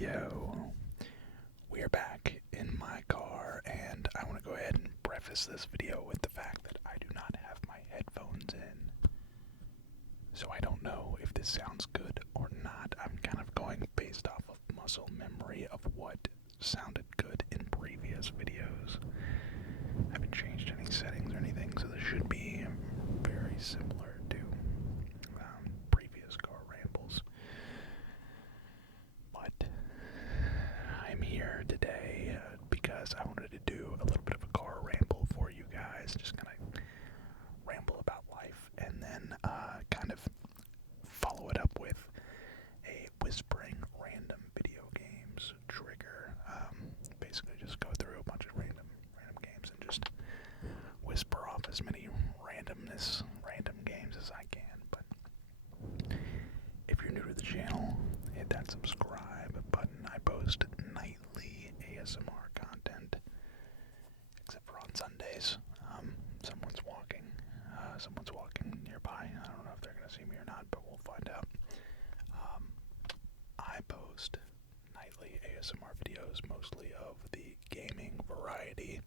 Yo, we are back in my car, and I want to go ahead and preface this video with the fact that I do not have my headphones in. So I don't know if this sounds good or not. I'm kind of going based off of muscle memory of what sounded good in previous videos. I haven't changed any settings or anything, so this should be very similar to previous car rambles. But I'm here today because I wanted to do a little bit of a car ramble for you guys, just kind of ramble about life, and then kind of follow it up with a whispering random video games trigger. Basically just go through a bunch of random games and just whisper off as many random games as I can. But if you're new to the channel, hit that subscribe button. I post nightly ASMR content, except for on Sundays. Someone's walking nearby. I don't know if they're gonna see me or not, but we'll find out. I post nightly ASMR videos, mostly of the gaming variety,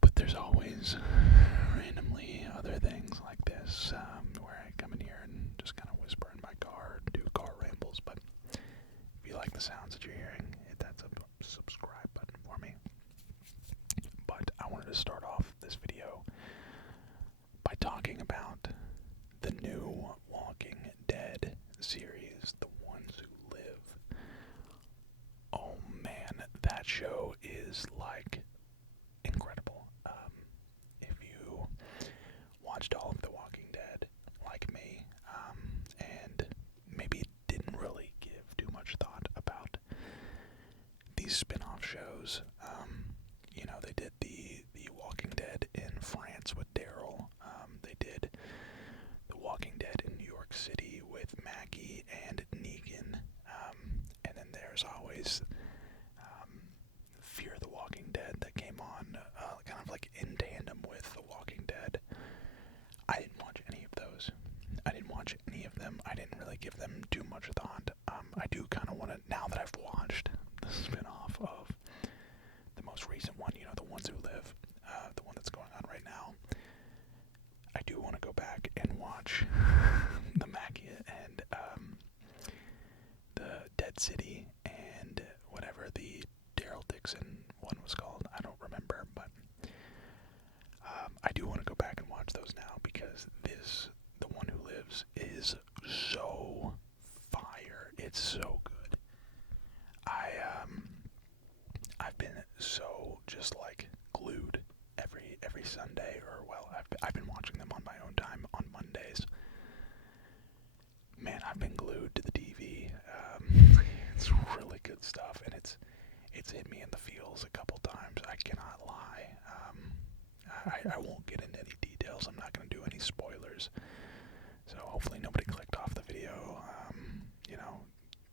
but there's always randomly other things like this, where I come in here and just kind of whisper in my car, do car rambles. But if you like the sounds that you're hearing, hit that subscribe button for me. But I wanted to start off this video by talking about the new Walking Dead series, The Ones Who Live. Oh man, that show is like incredible. If you watched all of The Walking Dead, like me, and maybe didn't really give too much thought about these spin-off shows, they did the Walking Dead in France with Daryl. They did The Walking Dead in New York City with Maggie and Negan. And then there's always Fear the Walking Dead that came on kind of like in tandem with The Walking Dead. I didn't watch any of those. I didn't watch any of them. I didn't really give them too much thought. I do kind of want to, now that I've watched the spin-off of the most recent one, The Ones Who Live, the one that's going on right now, I do want to go back and watch the Maggie and the Dead City and whatever the Daryl Dixon one was called. I don't remember, but I do want to go back and watch those now because The One Who Lives, is so fire. It's so good. I've been so just like glued every Sunday, or I've been watching them on my own time on Mondays. Man, I've been glued to the TV. It's really good stuff, and it's hit me in the feels a couple times. I cannot lie. I won't get into any details. I'm not going to do any spoilers. So hopefully nobody clicked off the video,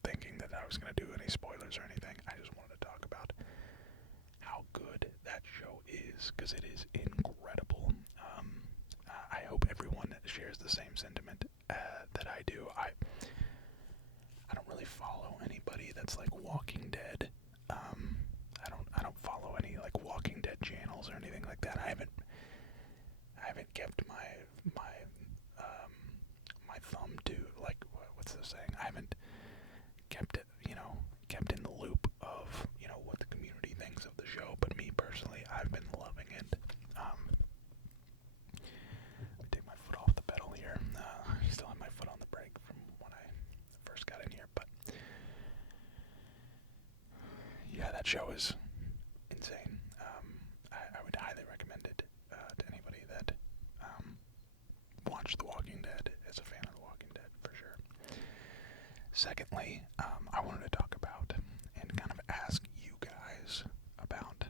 thinking that I was going to do any spoilers or anything. I just wanted to talk about how good that show is, because it is incredible. I hope everyone shares the same sentiment that I do. I don't really follow anybody that's like Walking Dead. I don't follow any like Walking Dead channels or anything like that. I haven't kept my thumb to, like, what's the saying? I haven't kept it, kept in the loop of, what the community thinks of the show. But me personally, I've been loving it. Let me take my foot off the pedal here. I still have my foot on the brake from when I first got in here, but yeah, that show is insane. I would highly recommend it to anybody that watched The Walking Dead, is a fan of The Walking Dead, for sure. Secondly, I wanted to talk about and kind of ask you guys about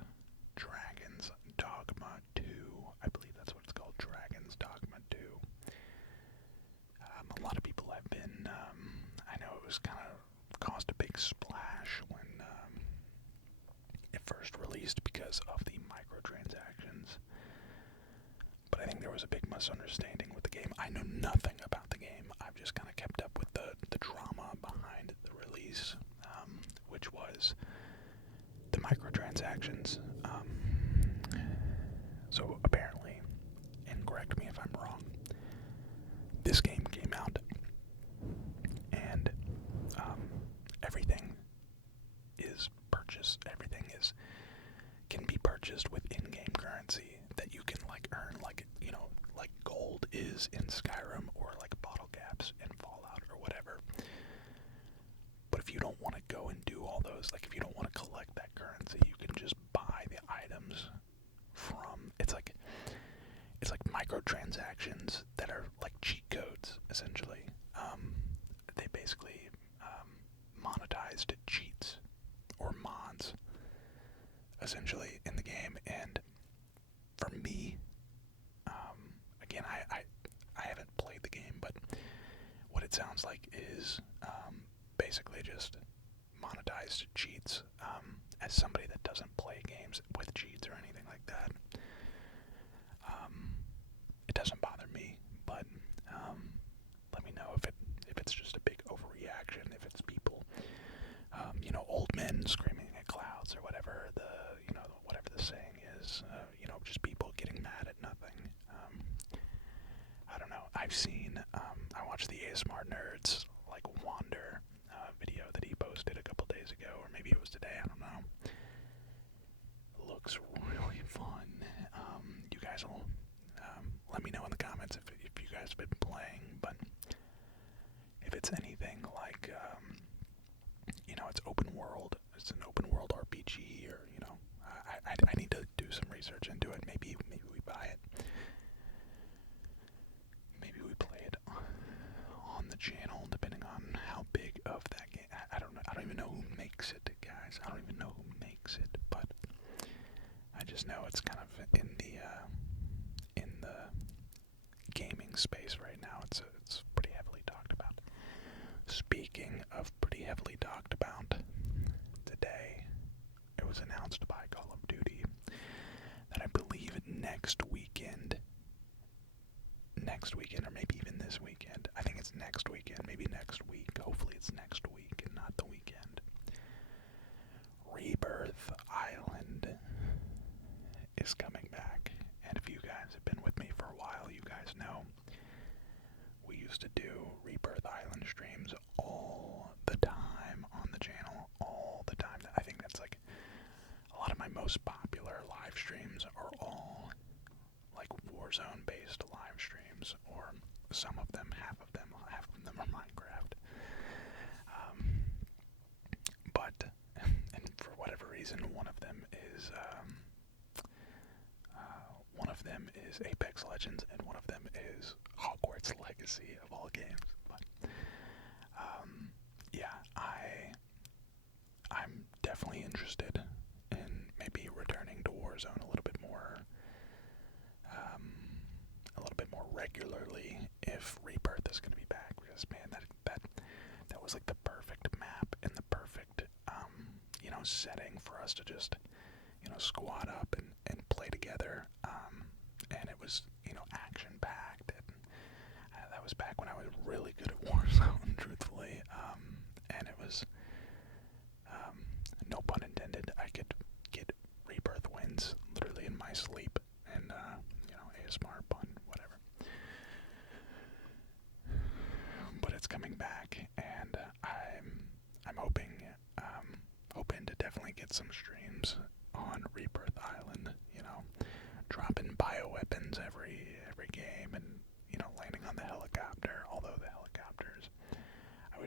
Dragon's Dogma 2. I believe that's what it's called, Dragon's Dogma 2. A lot of people have been, I know it was kind of caused a big splash when it first released because of the microtransactions. But I think there was a big misunderstanding with the game. I know nothing about the game. I've just kind of kept up with the drama behind the release microtransactions. So apparently, and correct me if I'm wrong, this game came out, and everything is purchased. Everything can be purchased with in-game currency that you can like earn, like like gold is in Skyrim, or like bottle caps in Fallout or whatever. But if you don't want to go and do all those, like if you don't want to collect that currency, you can just buy the items from. It's like microtransactions that are like cheat codes essentially. They basically monetized cheats or mods essentially in the game, and for me, again, I haven't played the game, but what it sounds like is basically just monetized cheats. As somebody that doesn't play games with cheats or anything like that, it doesn't bother me, but let me know if it's just a big overreaction, if it's people, old men screaming at clouds or whatever whatever the saying is, just people getting mad at nothing. I don't know. I've seen, I watched the ASMR Nerds, like, Wander video that he posted a couple days ago, or maybe it was today, I don't know. Looks really fun. You guys will, let me know in the comments if you guys have been playing, but if it's anything like, it's open world, it's an open world RPG, or, I need to do some research into it. Maybe we buy it. Maybe we play it on the channel, depending on how big of that game. I don't know. I don't even know who makes it, guys. I don't even know who makes it, but I just know it's kind of in the gaming space right now. It's pretty heavily talked about. Speaking of pretty heavily talked about, today it was announced by Call of Duty that I believe next weekend, or maybe even this weekend, I think it's next weekend, maybe next week, hopefully it's next week and not the weekend, Rebirth Island is coming back. And if you guys have been with me for a while, you guys know we used to do Rebirth Island streams all the time on the channel, all the time. I think that's like a lot of my most popular live streams are all like Warzone based live streams, or some of them, half of them are Minecraft. But and for whatever reason, one of them is Apex Legends, and one of them is Hogwarts Legacy, of all games. But yeah, I'm definitely interested in maybe returning to Warzone a little bit more regularly if Rebirth is going to be back, because man, that was like the perfect map and the perfect setting for us to just squad up and play together, and it was action packed, and that was back when I was really good at Warzone, truthfully, and it was no pun intended, I could get Rebirth wins literally in my sleep, and ASMR pun, whatever. But it's coming back, and I'm hoping to definitely get some streams on Rebirth Island, dropping bioweapons every game, and landing on the helicopter, although the helicopters, I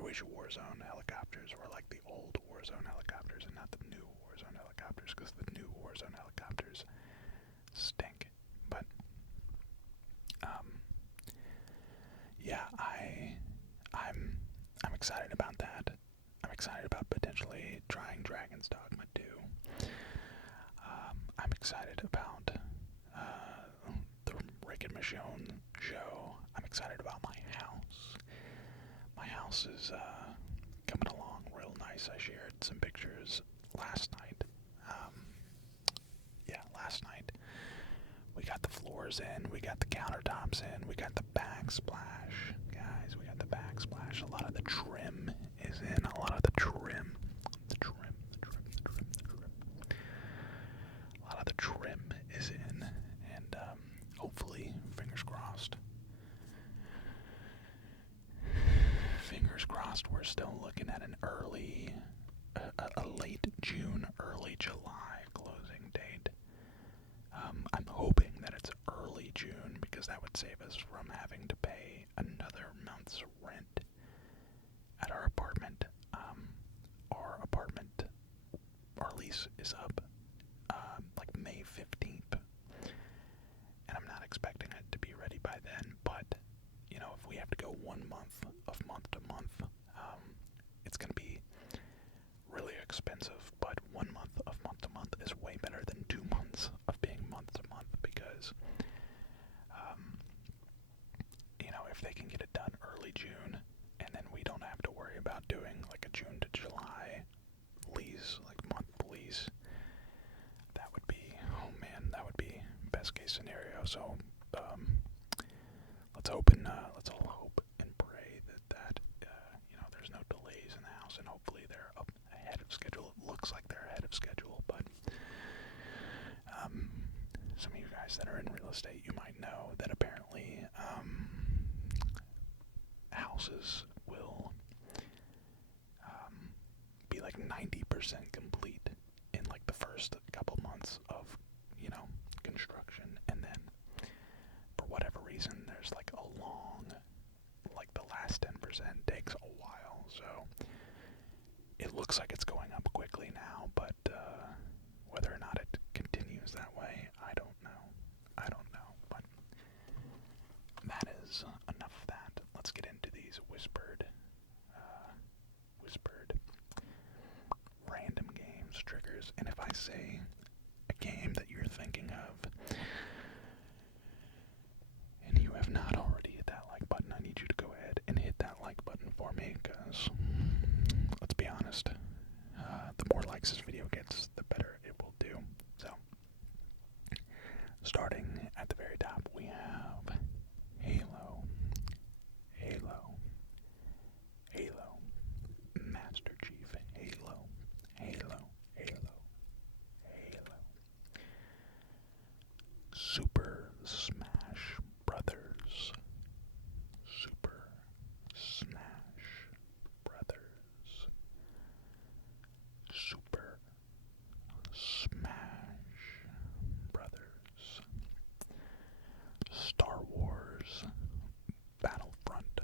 wish Warzone helicopters were like the old Warzone helicopters and not the new Warzone helicopters, because the new Warzone helicopters stink. But yeah, I'm excited about that. I'm excited about potentially trying Dragon's Dogma 2. I'm excited about the Rick and Michonne show. I'm excited about my house. My house is coming along real nice. I shared some pictures last night. Last night. We got the floors in, we got the countertops in, we got the backsplash. Guys, we got the backsplash. A lot of the trim is in. A lot of the trim. The trim. forecast, we're still looking at an a late June, early July closing date. I'm hoping that it's early June because that would save us from having to pay another month's rent at our apartment. Our lease is up like May 15th, and I'm not expecting it to be ready by then, but you know, if we have to go 1 month to month, it's going to be really expensive, but 1 month to month is way better than 2 months of being month to month because, you know, if they can get it done early June and then we don't have to worry about doing like a June to July lease, like month lease, that would be, oh man, that would be best case scenario. So, let's all hope and pray that you know, there's no delays in the house, and hopefully they're up ahead of schedule. It looks like they're ahead of schedule, but some of you guys that are in real estate, you might know that apparently houses will be like 90% complete in like the first couple months of, you know, construction, and then for whatever reason there's like a long, like the last 10% takes a while. So it looks like it's going up quickly now, but whether or not it continues that way, I don't know. But that is enough of that. Let's get into these whispered random games, triggers. And if I say a game that you're thinking of and you have not already hit that like button, I need you to go ahead and hit that like button for me, because let's be honest, the more likes this video gets, the better it will do. So, starting at the very top, we have Halo, Master Chief, Halo, Super Smash Brothers, Super Smash Brothers, Super Smash Brothers, Star Wars Battlefront.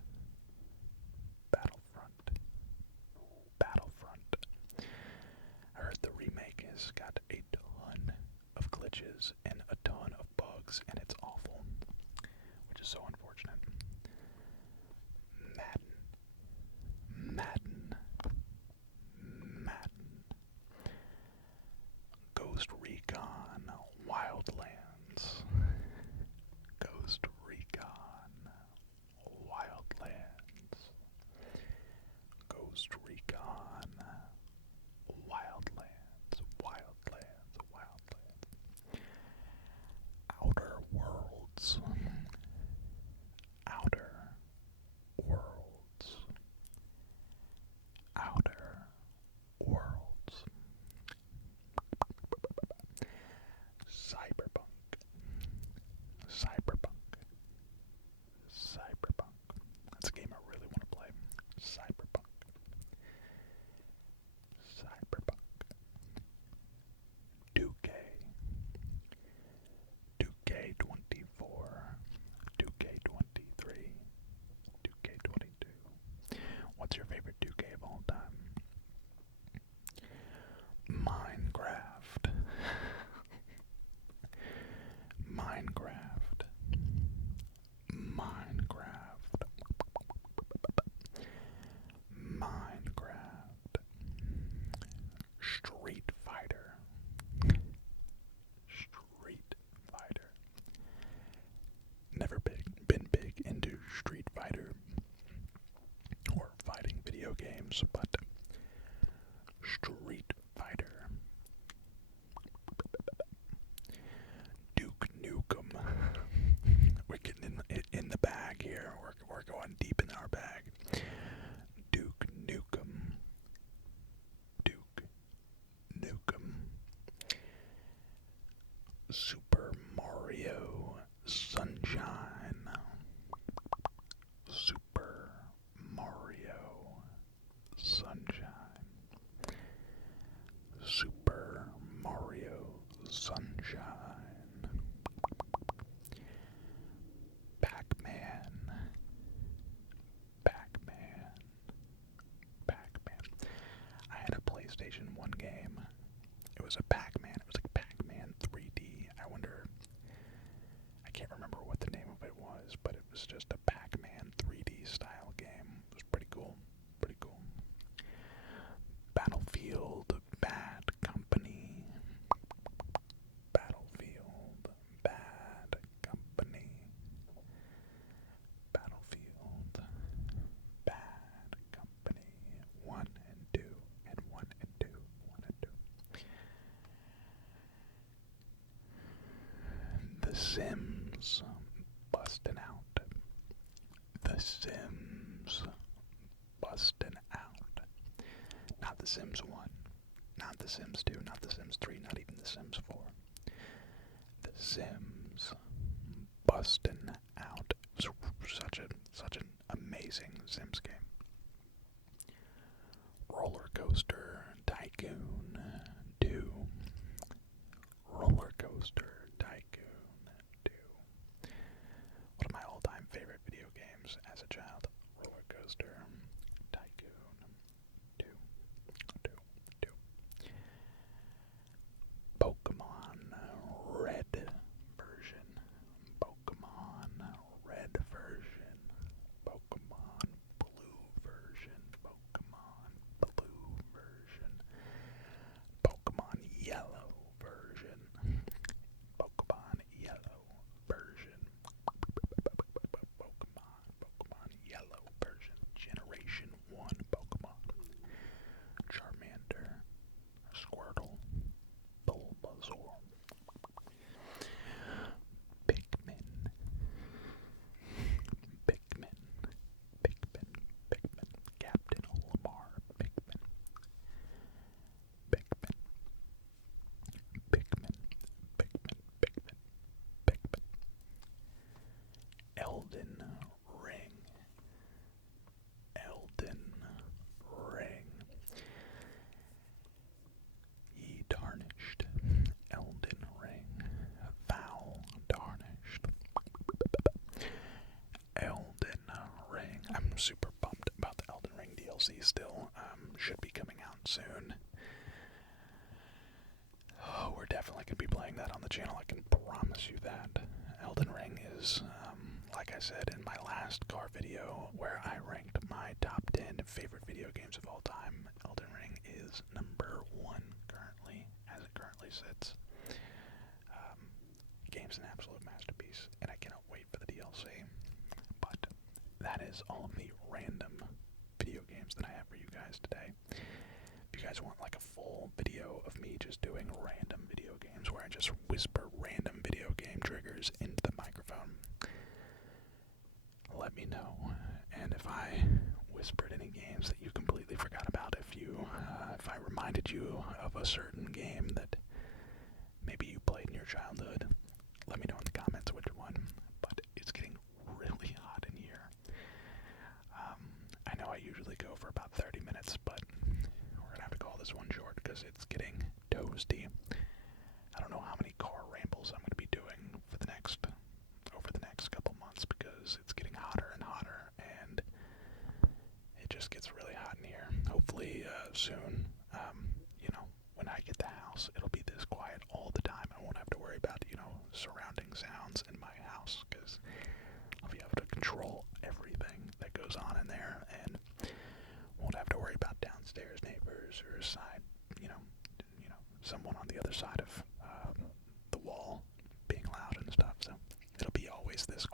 I heard the remake has got a ton of glitches and a ton of bugs, and it's awful, which is so unfortunate. Madden, Ghost Recon Wildlands, Ghost Recon Wildlands, Ghost Recon Wildlands, Outer Worlds, Cyberpunk. That's a game I really want to play. Cyberpunk. Duke 24, Duke 23, Duke 22. What's your favorite Duke of all time? Minecraft. Street Fighter. Never been big into Street Fighter or fighting video games, but Street Fighter. Duke Nukem. We're getting in the bag here. We're going deep in our bag. Duke Nukem. Super Mario Sunshine. Super Mario PlayStation 1 game. It was a Pac-Man. It was like Pac-Man 3D. I can't remember what the name of it was, but it was just a Pac-Man 3D style game. It was pretty cool. Pretty cool. Battlefield Bad Company. Battlefield Bad Company. Battlefield Bad Company. 1 and 2 and 1 and 2. 1 and 2. The Sims busting out. The Sims busting out. Not The Sims 1, not The Sims 2, not The Sims 3, not even The Sims 4. The Sims busting out. It was such an amazing Sims game. Roller Coaster Tycoon 2. Roller Coaster Tycoon 2. One of my all-time favorite video games as a child. Roller Coaster Tycoon 2. Pokemon Red version. Pokemon Red version. Pokemon Blue version. Pokemon Blue version. Pokemon Yellow version. Pokemon Yellow version. Pokemon Yellow version. Generation 1 Pokemon. Charmander. Squirtle. Bulbasaur. Pikmin. Pikmin. Pikmin. Pikmin. Captain Lamar. Pikmin. Pikmin. Pikmin. Pikmin. Pikmin. Pikmin. Elden Ring. Elden Ring. Ye tarnished. Elden Ring. Foul tarnished. Elden Ring. I'm super pumped about the Elden Ring DLC still. Should be coming out soon. Oh, we're definitely going to be playing that on the channel, I can promise you that. Elden Ring is, like I said in my last car video, where I ranked my top 10 favorite video games of all time. Elden Ring is number 1 currently, as it currently sits. Game's an absolute masterpiece, and I cannot wait for the DLC. But that is all of the random video games that I have for you guys today. If you guys want like a full video of me just doing random video games where I just whisper random video game triggers into the microphone, let me know. And if I whispered any games that you completely forgot about, if I reminded you of a certain game that maybe you played in your childhood, let me know in the comments which one. But it's getting really hot in here. I know I usually go for about 30 minutes, but we're gonna have to call this one short because it's getting toasty. I don't know how many car rambles I'm gonna be doing over the next couple months because it's getting hotter and hotter, and it just gets really hot in here. Hopefully soon, when I get the house, it'll be this quiet all the time. I won't have to worry about, surrounding sounds in my house because I'll be able to control everything that goes on in there and won't have to worry about downstairs neighbors or side, someone on the other side of the wall being loud and stuff. So it'll be always this